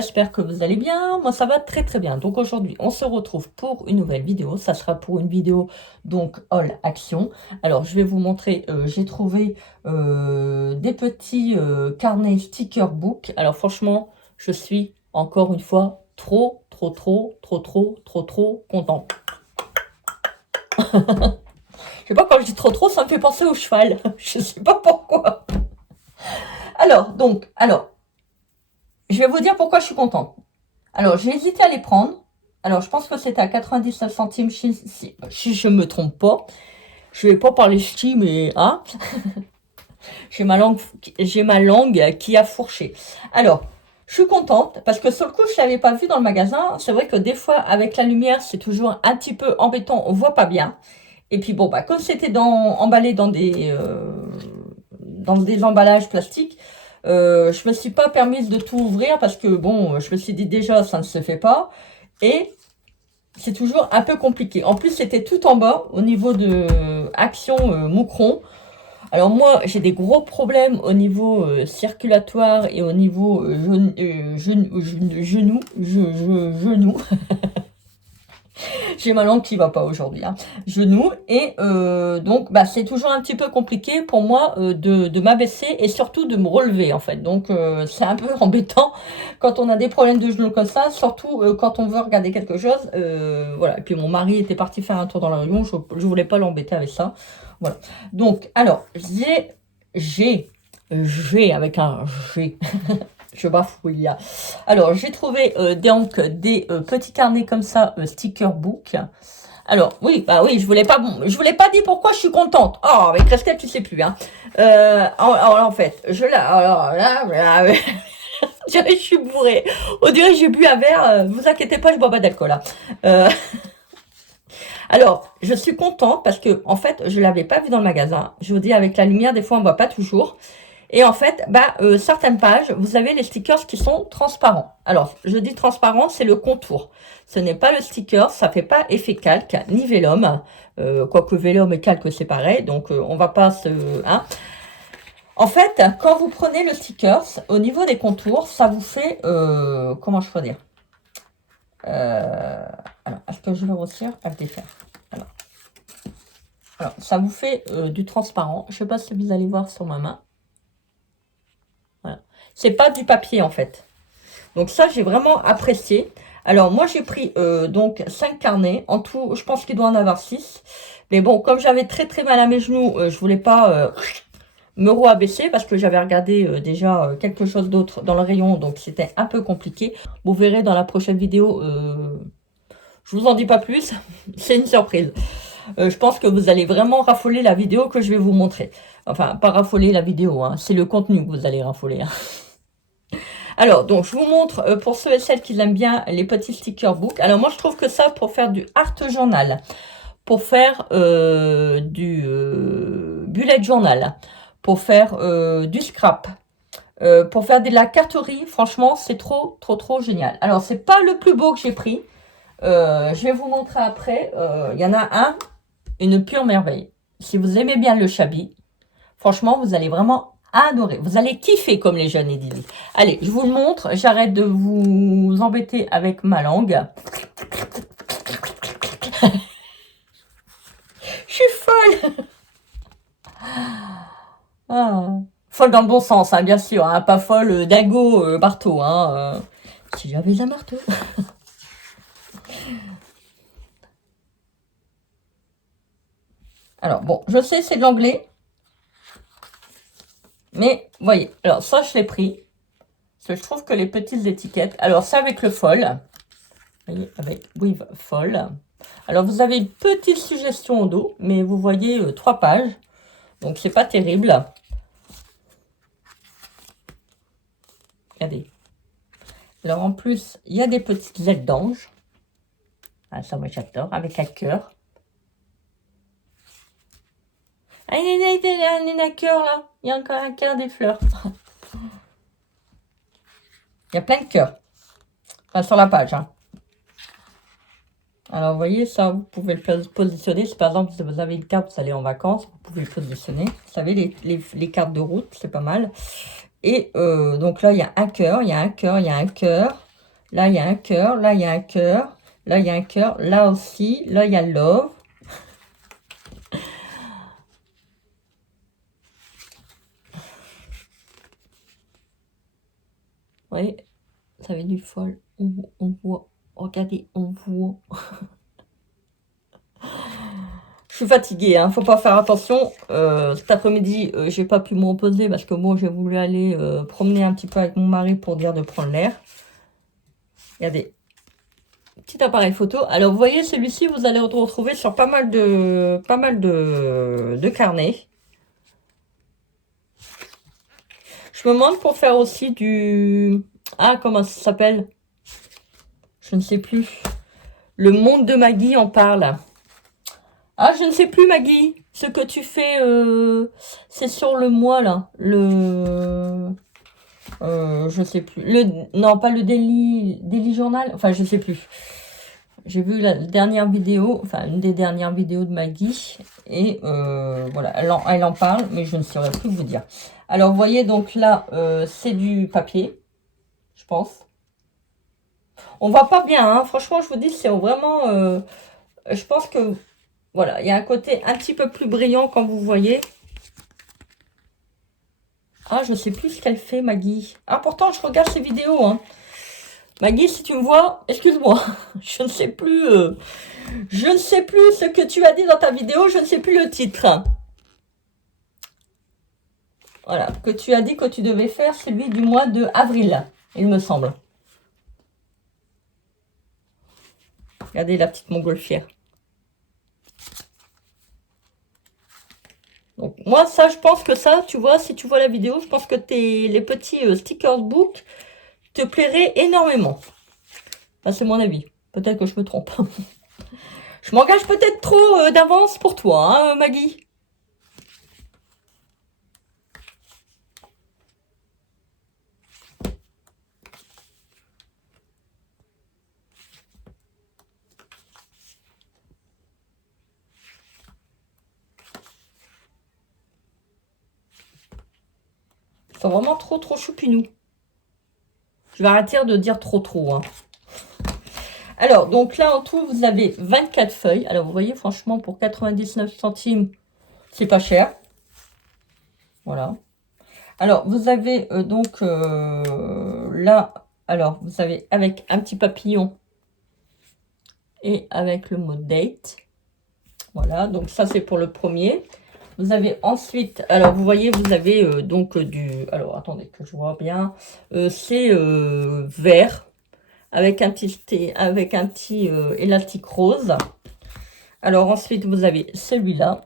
j'espère que vous allez bien. Moi, ça va très très bien. Donc aujourd'hui, on se retrouve pour une nouvelle vidéo. Ça sera pour une vidéo donc haul action. Alors, je vais vous montrer, j'ai trouvé des petits carnets sticker book. Alors franchement, je suis encore une fois trop contente. Je sais pas, quand je dis trop, ça me fait penser au cheval. Je sais pas pourquoi. Alors, je vais vous dire pourquoi je suis contente. Alors, j'ai hésité à les prendre. Alors, je pense que c'était à 99 centimes si je me trompe pas. Je vais pas parler ch'ti, mais hein, j'ai ma langue qui a fourché. Alors, je suis contente parce que sur le coup, je l'avais pas vu dans le magasin. C'est vrai que des fois, avec la lumière, c'est toujours un petit peu embêtant. On voit pas bien. Et puis bon, bah comme c'était emballé dans des emballages plastiques, je me suis pas permise de tout ouvrir parce que bon, je me suis dit déjà ça ne se fait pas et c'est toujours un peu compliqué. En plus, c'était tout en bas au niveau de Action Moucron. Alors moi, j'ai des gros problèmes au niveau circulatoire et au niveau genou. J'ai ma langue qui va pas aujourd'hui, hein. Genou. Et donc, bah, c'est toujours un petit peu compliqué pour moi de m'abaisser et surtout de me relever, en fait. Donc, c'est un peu embêtant quand on a des problèmes de genoux comme ça, surtout quand on veut regarder quelque chose. Voilà. Et puis, mon mari était parti faire un tour dans la réunion. Je voulais pas l'embêter avec ça. Voilà. Donc, alors, j'ai avec un G. Je bafouille. Alors, j'ai trouvé donc des petits carnets comme ça, sticker book. Alors, oui, bah oui, je voulais pas dire pourquoi je suis contente. Oh, avec Christelle, tu sais plus, hein. Alors, en fait, alors là, je suis bourrée. On dirait que j'ai bu un verre. Vous inquiétez pas, je bois pas d'alcool, hein. Alors, je suis contente parce que, en fait, je l'avais pas vu dans le magasin. Je vous dis, avec la lumière, des fois, on voit pas toujours. Et en fait, certaines pages, vous avez les stickers qui sont transparents. Alors, je dis transparent, c'est le contour. Ce n'est pas le sticker, ça fait pas effet calque, ni vélum. Quoique vélum et calque, c'est pareil. Donc, on va pas se... Hein. En fait, quand vous prenez le sticker, au niveau des contours, ça vous fait... comment je peux dire alors, est-ce que je le retire à le défaire? Alors, ça vous fait du transparent. Je sais pas si vous allez voir sur ma main. Voilà. C'est pas du papier en fait. Donc ça, j'ai vraiment apprécié. Alors moi, j'ai pris donc 5 carnets. En tout, je pense qu'il doit en avoir 6. Mais bon, comme j'avais très mal à mes genoux, je voulais pas me rabaisser parce que j'avais regardé déjà quelque chose d'autre dans le rayon. Donc c'était un peu compliqué. Vous verrez dans la prochaine vidéo. Je vous en dis pas plus. C'est une surprise. Je pense que vous allez vraiment raffoler la vidéo que je vais vous montrer. Enfin, pas raffoler la vidéo, hein, c'est le contenu que vous allez raffoler. Hein. Alors, donc, je vous montre, pour ceux et celles qui aiment bien les petits sticker book. Alors, moi, je trouve que ça, pour faire du art journal, pour faire du bullet journal, pour faire du scrap, pour faire de la carterie, franchement, c'est trop génial. Alors, c'est pas le plus beau que j'ai pris. Je vais vous montrer après. Il y en a un, une pure merveille. Si vous aimez bien le Chabi, franchement, vous allez vraiment adorer. Vous allez kiffer comme les jeunes, Edili. Allez, je vous le montre. J'arrête de vous embêter avec ma langue. Je suis folle. Ah. Folle dans le bon sens, hein, bien sûr. Hein, pas folle d'Ago marteau. Hein, si j'avais un marteau. Alors, bon, je sais, c'est de l'anglais. Mais, voyez, alors ça, je l'ai pris. Parce que je trouve que les petites étiquettes... Alors, ça avec le foil. Vous voyez, avec with foil. Alors, vous avez une petite suggestion au dos. Mais vous voyez 3 pages. Donc, c'est pas terrible. Regardez. Alors, en plus, il y a des petites ailes d'ange. Ah, ça, moi, j'adore. Avec un cœur. Ah, il y a un cœur, là. Il y a encore un cœur des fleurs. Il y a plein de cœurs. Enfin, sur la page, hein. Alors, vous voyez, ça, vous pouvez le positionner. Si, par exemple, si vous avez une carte, vous allez en vacances, vous pouvez le positionner. Vous savez, les cartes de route, c'est pas mal. Et donc là, il y a un cœur, il y a un cœur, il y a un cœur. Là, il y a un cœur. Là, il y a un cœur. Là, il y a un cœur. Là aussi. Là, il y a love. Vous voyez, ça fait du folle. On voit. Regardez, on voit. Je suis fatiguée, hein, faut pas faire attention. Cet après-midi, j'ai pas pu me reposer parce que moi, j'ai voulu aller promener un petit peu avec mon mari pour dire de prendre l'air. Regardez, petit appareil photo. Alors, vous voyez, celui-ci, vous allez le retrouver sur pas mal de carnets. Je me demande pour faire aussi du... Ah, comment ça s'appelle? Je ne sais plus. Le monde de Maggie en parle. Ah, je ne sais plus, Maggie. Ce que tu fais, c'est sur le mois, là. Je sais plus. Non, pas le Daily Journal. Enfin, je sais plus. J'ai vu la dernière vidéo, enfin, une des dernières vidéos de Maggie. Et voilà, elle en parle, mais je ne saurais plus vous dire. Alors, vous voyez, donc là, c'est du papier, je pense. On voit pas bien, hein. Franchement, je vous dis, c'est vraiment... je pense que... Voilà, il y a un côté un petit peu plus brillant quand vous voyez. Ah, je sais plus ce qu'elle fait, Maggie. Ah, pourtant, je regarde ses vidéos, hein. Maggie, si tu me vois, excuse-moi. Je ne sais plus... je ne sais plus ce que tu as dit dans ta vidéo. Je ne sais plus le titre. Voilà, que tu as dit que tu devais faire celui du mois de avril, il me semble. Regardez la petite montgolfière. Donc, moi, ça, je pense que ça, tu vois, si tu vois la vidéo, je pense que les petits stickers book te plairaient énormément. Ça, c'est mon avis. Peut-être que je me trompe. Je m'engage peut-être trop d'avance pour toi, hein, Maggie. Ils sont vraiment trop choupinous. Je vais arrêter de dire trop, hein. Alors, donc là, en tout, vous avez 24 feuilles. Alors, vous voyez, franchement, pour 99 centimes, c'est pas cher. Voilà. Alors, vous avez donc là, alors, vous avez avec un petit papillon et avec le mot date. Voilà, donc ça, c'est pour le premier. Vous avez ensuite, alors vous voyez, vous avez donc alors attendez que je vois bien, c'est vert avec un petit élastique rose. Alors ensuite, vous avez celui-là.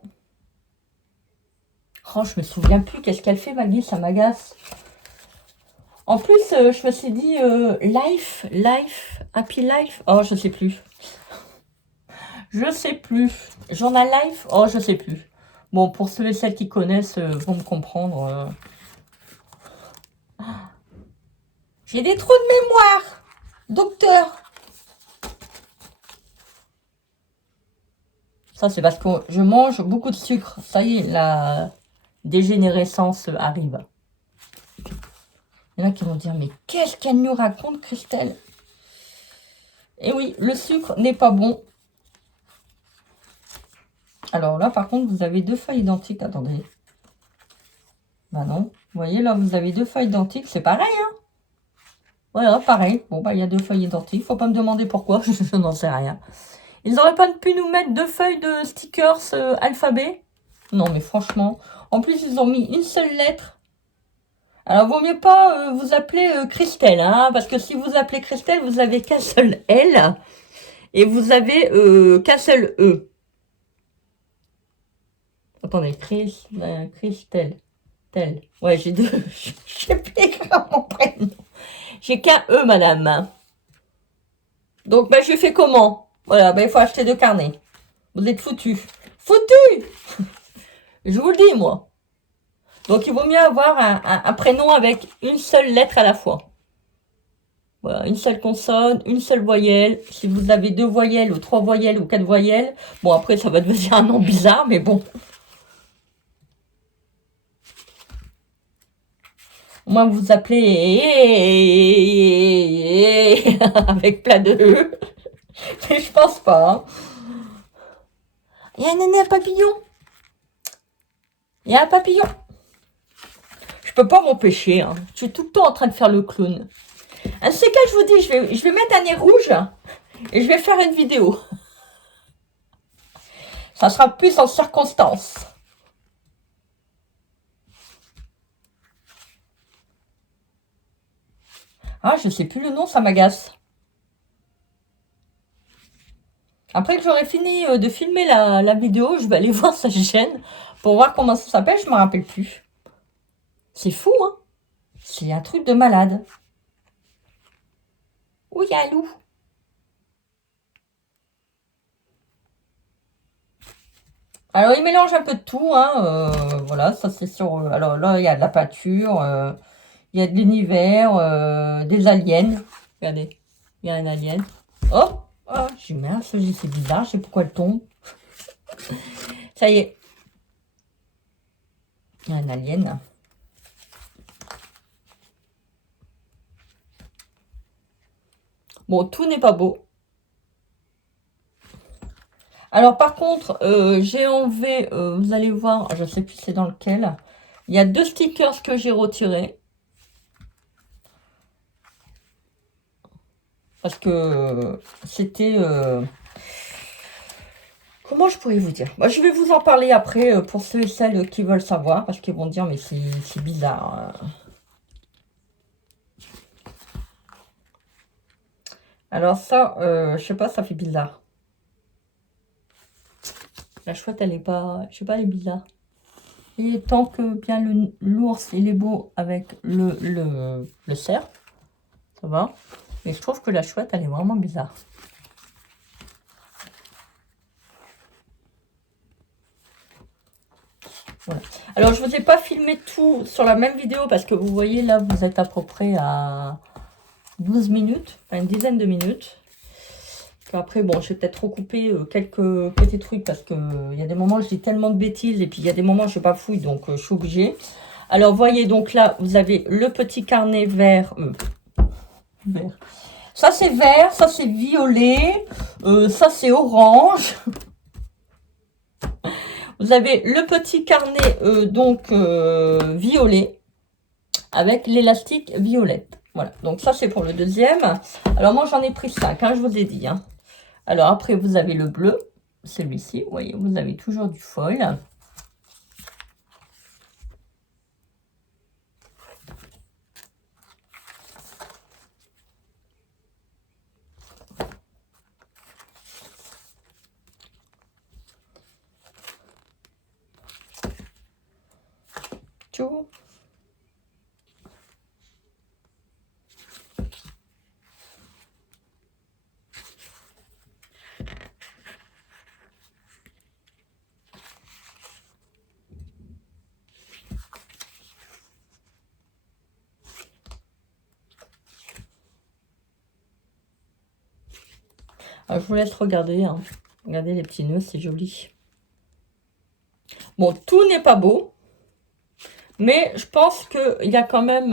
Oh, je me souviens plus, qu'est-ce qu'elle fait, Maggie, ça m'agace. En plus, je me suis dit, life, happy life, oh, je sais plus. Je sais plus. Journal life, oh, je sais plus. Bon, pour ceux et celles qui connaissent, vont me comprendre. J'ai des trous de mémoire, docteur. Ça, c'est parce que je mange beaucoup de sucre. Ça y est, la dégénérescence arrive. Il y en a qui vont dire, mais qu'est-ce qu'elle nous raconte, Christelle? Et oui, le sucre n'est pas bon. Alors là, par contre, vous avez deux feuilles identiques. Attendez. Bah non. Vous voyez, là, vous avez deux feuilles identiques. C'est pareil, hein? Voilà, pareil. Bon, bah, il y a deux feuilles identiques. Faut pas me demander pourquoi. Je n'en sais rien. Ils n'auraient pas pu nous mettre deux feuilles de stickers alphabet? Non, mais franchement. En plus, ils ont mis une seule lettre. Alors, vaut mieux pas vous appeler Christelle, hein, parce que si vous appelez Christelle, vous avez qu'un seul L et vous avez qu'un seul E. Attendez, Christelle. Tel. Ouais, j'ai deux. Je sais plus écrire mon prénom. J'ai qu'un E, madame. Donc, ben, je fais comment? Voilà, ben, il faut acheter deux carnets. Vous êtes foutus. Foutus! Je vous le dis, moi. Donc, il vaut mieux avoir un prénom avec une seule lettre à la fois. Voilà, une seule consonne, une seule voyelle. Si vous avez deux voyelles ou trois voyelles ou quatre voyelles, bon, après, ça va devenir un nom bizarre, mais bon. Moi, vous appelez avec plein de E. Mais je pense pas. Hein. Il y a un papillon. Il y a un papillon. Je peux pas m'empêcher. Hein. Je suis tout le temps en train de faire le clown. Un de ces cas, je vous dis, je vais mettre un nez rouge et je vais faire une vidéo. Ça sera plus en circonstance. Ah, je sais plus le nom, ça m'agace. Après que j'aurai fini de filmer la vidéo, je vais aller voir sa chaîne pour voir comment ça s'appelle, je ne me rappelle plus. C'est fou, hein? C'est un truc de malade. Où il y a un loup? Alors, il mélange un peu de tout, hein. Voilà, ça c'est sur... alors là, il y a de la peinture, il y a de l'univers, des aliens. Regardez, il y a un alien. Oh, oh j'ai mis un c'est bizarre, je sais pourquoi elle tombe. Ça y est. Il y a un alien. Bon, tout n'est pas beau. Alors, par contre, j'ai enlevé, vous allez voir, je ne sais plus c'est dans lequel. Il y a 2 stickers que j'ai retirés. Parce que c'était... comment je pourrais vous dire? Bah, je vais vous en parler après pour ceux et celles qui veulent savoir. Parce qu'ils vont dire, mais c'est bizarre. Alors ça, je sais pas, ça fait bizarre. La chouette, elle est pas... Je sais pas, elle est bizarre. Et tant que bien l'ours, il est beau avec le cerf, ça va. Mais je trouve que la chouette, elle est vraiment bizarre. Voilà. Alors, je ne vous ai pas filmé tout sur la même vidéo parce que vous voyez, là, vous êtes à peu près à 12 minutes, enfin une dizaine de minutes. Après, bon, je vais peut-être recouper quelques petits trucs parce qu'il y a des moments où je dis tellement de bêtises et puis il y a des moments où je ne pas fouille, donc je suis obligée. Alors, voyez, donc là, vous avez le petit carnet vert. Vert. Ça, c'est vert, ça, c'est violet, ça, c'est orange. Vous avez le petit carnet, violet, avec l'élastique violette. Voilà, donc ça, c'est pour le deuxième. Alors, moi, j'en ai pris 5, hein, je vous ai dit. Hein. Alors, après, vous avez le bleu, celui-ci. Vous voyez, vous avez toujours du foil. Tout. Alors, je vous laisse regarder. Hein. Regardez les petits nœuds, c'est joli. Bon, tout n'est pas beau. Mais je pense qu'il y a quand même,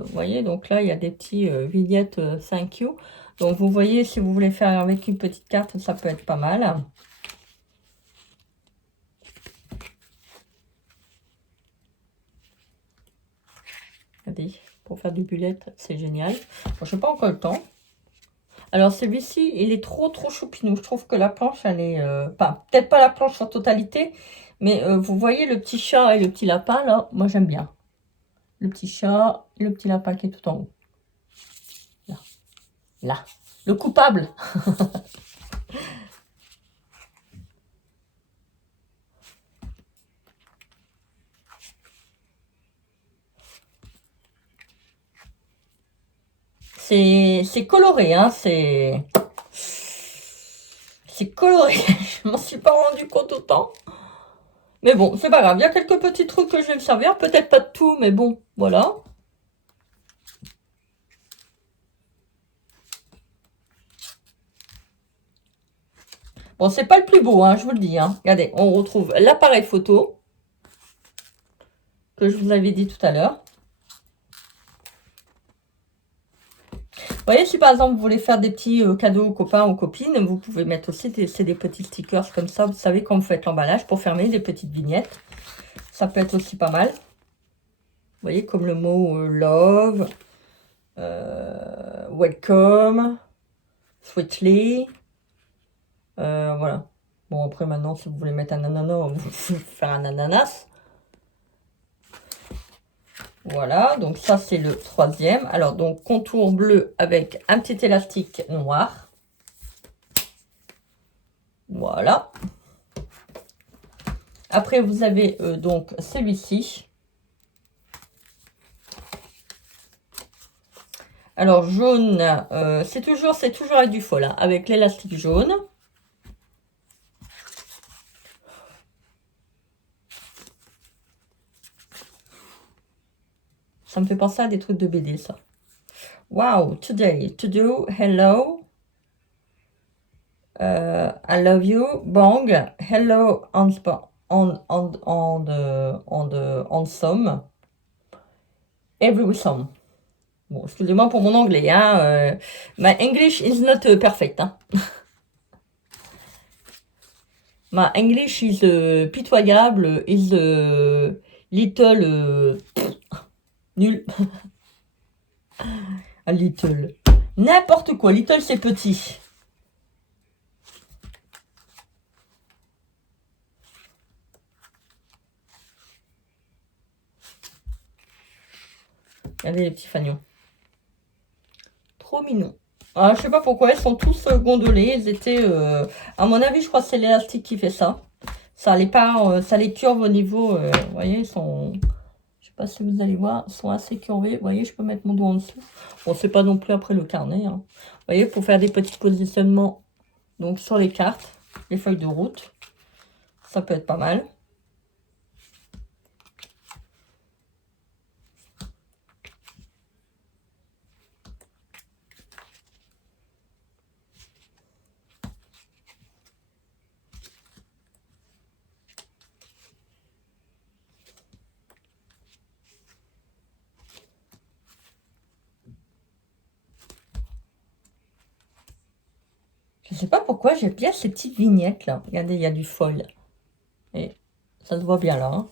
vous voyez, donc là, il y a des petits vignettes thank you. Donc, vous voyez, si vous voulez faire avec une petite carte, ça peut être pas mal. Regardez, pour faire du bullet, c'est génial. Bon, je n'ai pas encore le temps. Alors, celui-ci, il est trop choupinou. Je trouve que la planche, elle est... peut-être pas la planche en totalité, mais vous voyez le petit chat et le petit lapin, là, moi, j'aime bien. Le petit chat et le petit lapin qui est tout en haut. Là. Là. Le coupable. C'est coloré, hein, c'est coloré. Je m'en suis pas rendu compte autant. Mais bon, c'est pas grave. Il y a quelques petits trucs que je vais me servir. Peut-être pas de tout, mais bon, voilà. Bon, c'est pas le plus beau, hein, je vous le dis. Hein. Regardez, on retrouve l'appareil photo que je vous avais dit tout à l'heure. voyez, si par exemple vous voulez faire des petits cadeaux aux copains, aux copines, vous pouvez mettre aussi des petits stickers comme ça. Vous savez, quand vous faites l'emballage pour fermer des petites vignettes. Ça peut être aussi pas mal. Vous voyez, comme le mot love, welcome, sweetly. Voilà. Bon, après, maintenant, si vous voulez mettre un ananas, vous pouvez faire un ananas. Voilà, donc ça, c'est le troisième. Alors, donc, contour bleu avec un petit élastique noir. Voilà. Après, vous avez donc celui-ci. Alors, jaune, c'est toujours avec du faux, là, avec l'élastique jaune. Ça me fait penser à des trucs de BD, ça. Wow, today, to do, hello, I love you, bang, hello, on some, every some. Bon, excusez-moi pour mon anglais, hein. My English is not perfect, hein. My English is pitoyable, is little nul. A little. N'importe quoi. Little, c'est petit. Regardez les petits fagnons. Trop mignons. Alors, je sais pas pourquoi, ils sont tous gondolés. Ils étaient... à mon avis, je crois que c'est l'élastique qui fait ça. Ça les pas, ça les curve au niveau... vous voyez, ils sont... Je sais pas si vous allez voir, ils sont assez curvés. Vous voyez, je peux mettre mon doigt en dessous. Bon, c'est pas non plus après le carnet, hein. Vous voyez, pour faire des petits positionnements donc sur les cartes, les feuilles de route. Ça peut être pas mal. Je sais pas pourquoi j'aime bien ces petites vignettes là. Regardez, il y a du foil. Et ça se voit bien là, hein.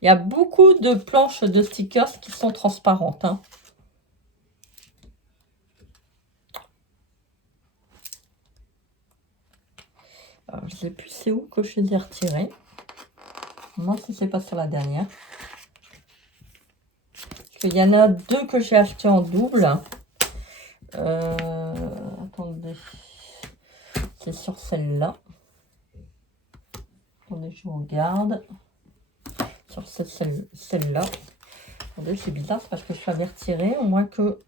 Il y a beaucoup de planches de stickers qui sont transparentes, hein. Alors, je sais plus c'est où que je les ai retirés. Non, si c'est pas sur la dernière. Il y en a deux que j'ai acheté en double. Attendez. C'est sur celle-là. Attendez, je regarde. Sur celle-là. Attendez, c'est bizarre, c'est parce que je l'avais retiré, au moins que...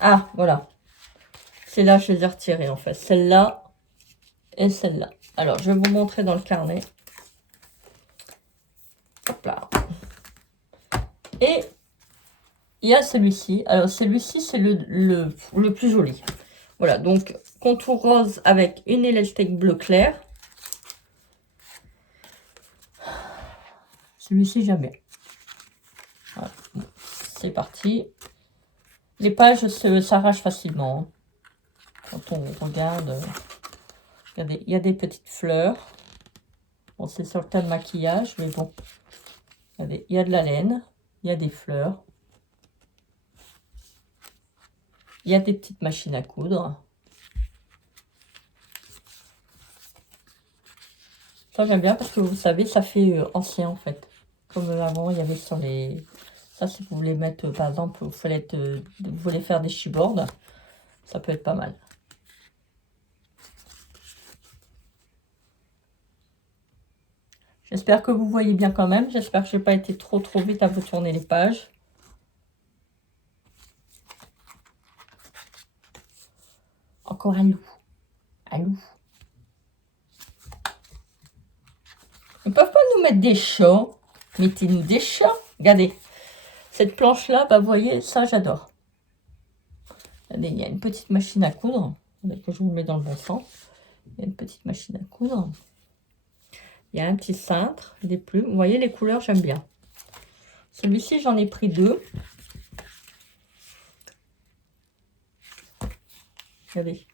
Ah, voilà. C'est là que je les ai retirées, en fait. Celle-là et celle-là. Alors, je vais vous montrer dans le carnet. Hop là. Et il y a celui-ci. Alors, celui-ci, c'est le plus joli. Voilà, donc, contour rose avec une élastique bleu clair. Celui-ci, jamais. Voilà. C'est parti. Les pages s'arrachent facilement, hein. Quand on regarde, regardez, il y a des petites fleurs. Bon, c'est sur le tas de maquillage, mais bon. Regardez, il y a de la laine, il y a des fleurs. Il y a des petites machines à coudre. Ça, j'aime bien parce que vous savez, ça fait ancien en fait. Comme avant, il y avait sur les... Ça, si vous voulez mettre, par exemple, vous voulez faire des chipboards, ça peut être pas mal. J'espère que vous voyez bien quand même. J'espère que je n'ai pas été trop vite à vous tourner les pages. Encore un loup. Un loup. Ils ne peuvent pas nous mettre des chats. Mettez-nous des chats. Regardez. Cette planche-là, bah, vous voyez, ça, j'adore. Regardez, il y a une petite machine à coudre. Que je vous mets dans le bon sens. Il y a une petite machine à coudre. Il y a un petit cintre, des plumes. Vous voyez, les couleurs, j'aime bien. Celui-ci, j'en ai pris 2. Regardez.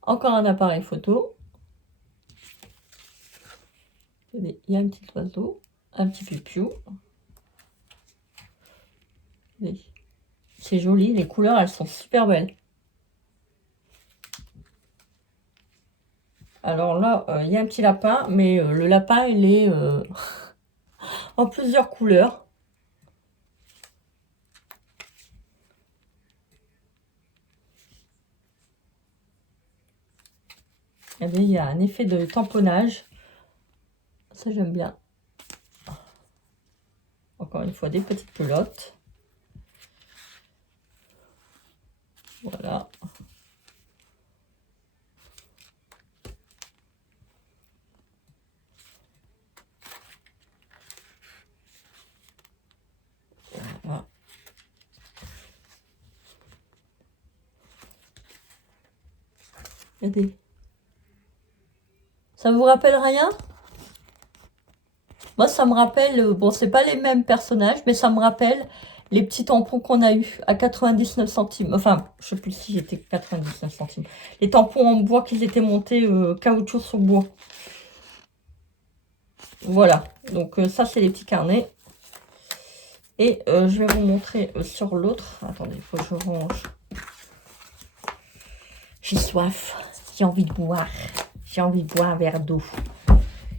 Encore un appareil photo. Regardez, il y a un petit oiseau, un petit pipiou. C'est joli, les couleurs, elles sont super belles. Alors là, il y a un petit lapin, mais le lapin, il est en plusieurs couleurs. Et bien, il y a un effet de tamponnage. Ça, j'aime bien. Encore une fois, des petites pelotes. Voilà. Voilà. Regardez. Ça vous rappelle rien? Moi, ça me rappelle, bon, c'est pas les mêmes personnages, mais ça me rappelle les petits tampons qu'on a eu à 99 centimes. Enfin, je sais plus si j'étais 99 centimes. Les tampons en bois qu'ils étaient montés caoutchouc sur bois. Voilà. Donc, ça, c'est les petits carnets. Et je vais vous montrer sur l'autre. Attendez, il faut que je range. J'ai soif. J'ai envie de boire. J'ai envie de boire un verre d'eau.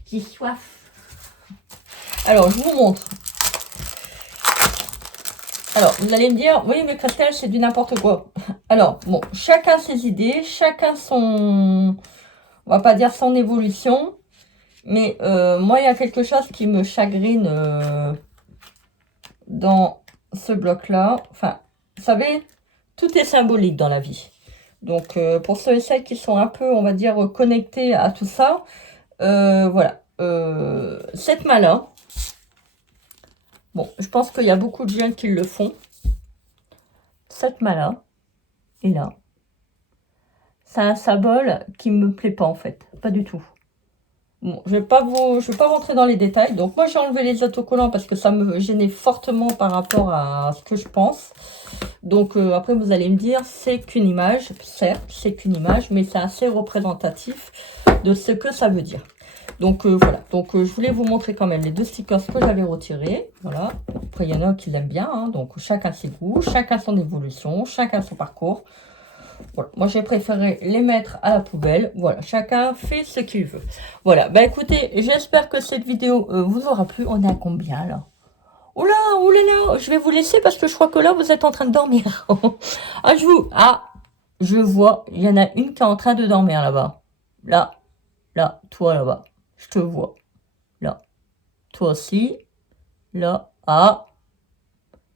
J'ai soif. Alors, je vous montre. Alors, vous allez me dire, oui, mais Christelle, c'est du n'importe quoi. Alors, bon, chacun ses idées, chacun son... On va pas dire son évolution. Mais moi, il y a quelque chose qui me chagrine dans ce bloc-là. Enfin, vous savez, tout est symbolique dans la vie. Donc, pour ceux et celles qui sont un peu, on va dire, connectés à tout ça, voilà. Cette main-là, bon, je pense qu'il y a beaucoup de jeunes qui le font. Cette main-là, et là, c'est un symbole qui me plaît pas, en fait. Pas du tout. Bon, je vais pas rentrer dans les détails. Donc, moi, j'ai enlevé les autocollants parce que ça me gênait fortement par rapport à ce que je pense. Donc, après, vous allez me dire, c'est qu'une image. Certes, c'est qu'une image, mais c'est assez représentatif de ce que ça veut dire. Donc, voilà. Donc, je voulais vous montrer quand même les 2 stickers que j'avais retirés. Voilà. Après, il y en a qui l'aiment bien. Hein, donc, chacun ses goûts, chacun son évolution, chacun son parcours. Voilà. Moi, j'ai préféré les mettre à la poubelle. Voilà, chacun fait ce qu'il veut. Voilà, bah écoutez, j'espère que cette vidéo vous aura plu. On est à combien, là? Oula, oulala, je vais vous laisser parce que je crois que là, vous êtes en train de dormir. Je vois, il y en a une qui est en train de dormir, là-bas. Là, toi, là-bas. Je te vois. Là. Toi aussi. Là.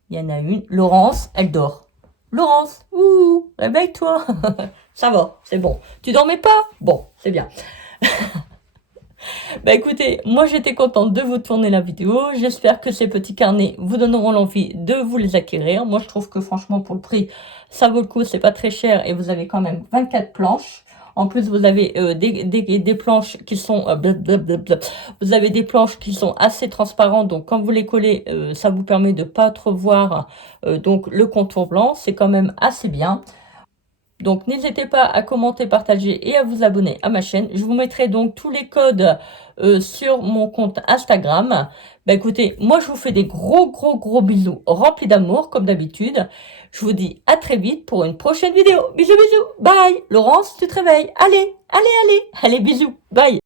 Il y en a une. Laurence, elle dort. Laurence, ouh, réveille-toi. Ça va, c'est bon. Tu dormais pas? Bon, c'est bien. Bah écoutez, moi j'étais contente de vous tourner la vidéo. J'espère que ces petits carnets vous donneront l'envie de vous les acquérir. Moi je trouve que franchement pour le prix, ça vaut le coup. C'est pas très cher et vous avez quand même 24 planches. En plus, vous avez des planches qui sont vous avez des planches qui sont assez transparentes. Donc, quand vous les collez, ça vous permet de pas trop voir donc le contour blanc. C'est quand même assez bien. Donc, n'hésitez pas à commenter, partager et à vous abonner à ma chaîne. Je vous mettrai donc tous les codes sur mon compte Instagram. Bah écoutez, moi je vous fais des gros bisous remplis d'amour comme d'habitude. Je vous dis à très vite pour une prochaine vidéo. Bisous, bye. Laurence, tu te réveilles. Allez, bisous. Bye.